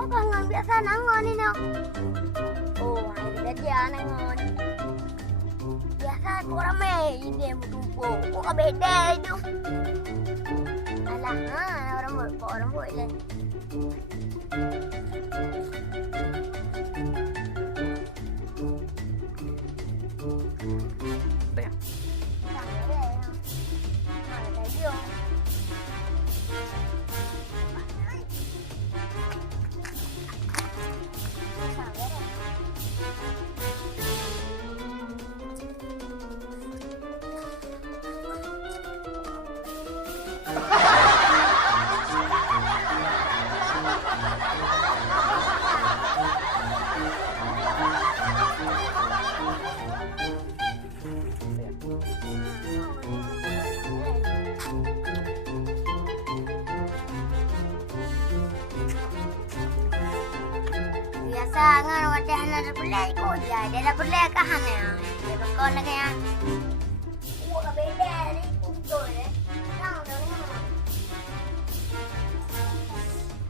Pangan biasa nangon ini. Oh, ini dia nangon. Biasa orang main dia bertumpuk. Kok beda itu? Alah, orang buat lah. Biasa ngan wadah ada pelai ko ya, dia ada pelai ka hana. Dia bakon lagi ya. Ka beda ni betul eh. Nang dah ni.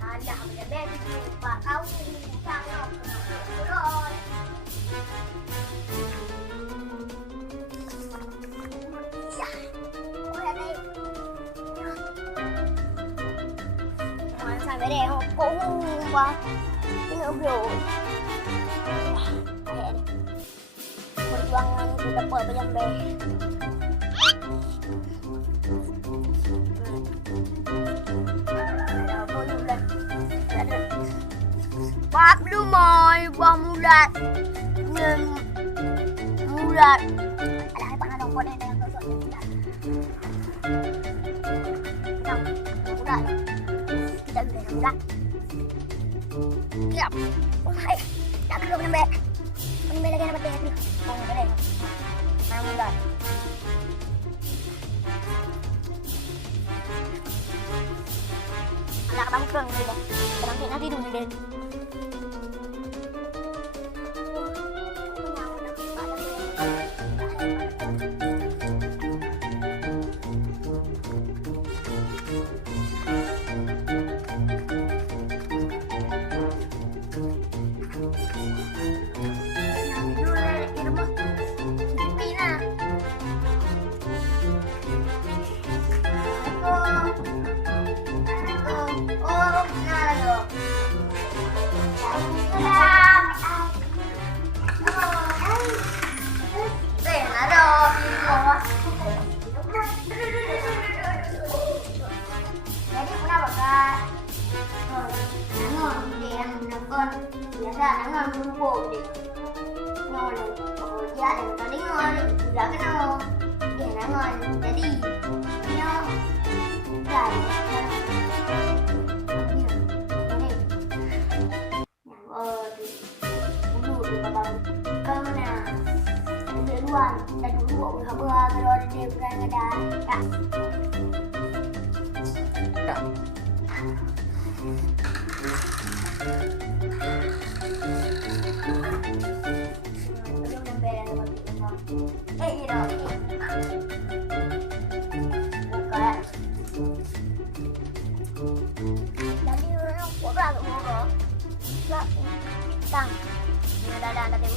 Ada benda beda tu pak kau ni sang no. Terus. Ya. Oh ya ni. Masa bere ho ko ba. Ini bro. Perjuangan itu dapat penyambai. Pak belum mai, bah mulat. Mulat. Ada apa nak dong dengan sosok mulat. Mulat. Kita boleh mulat. Siap. Oh, hai. Tak perlu menambah. Menambah lagi apa tu? Oh, boleh. Mana mula? Anak abang kurang ni dah. Terang nanti dulu deh. Biasa nangan berubah dia. Nol. Oh, dia ada tadi nol. Sudah kena. Dia nangan. Jadi, nol. Dah. Dulu di batang kemana? Ada luar. Dan dulu apa kalau ada dia bukan ada. Tak. Dah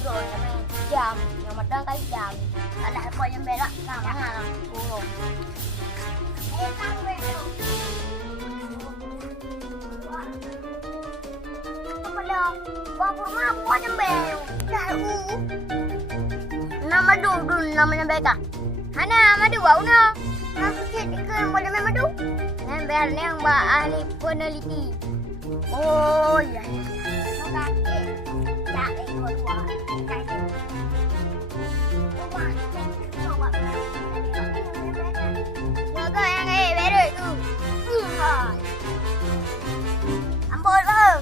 udah ya main jam yang macam kali jam ada apa yang berak sama lah burung tang berak apa dah bawa apa yang berak tahu nama dulu namanya beka mana madu bau no nak sikit ke boleh main madu dan biar ni yang ahli peneliti oh ya tak dua Jaga yang beres tu. Amboi bang.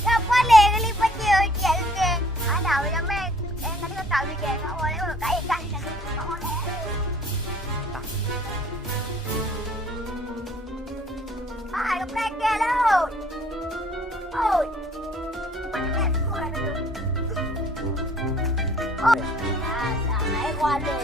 Siapa leh lipat dia ke? Ada macam ni. Tadi kau tahu dia tak boleh kait kan dia tak boleh. Ai, kau pergi lah. Oh. Oh, dah, dah, qua đây.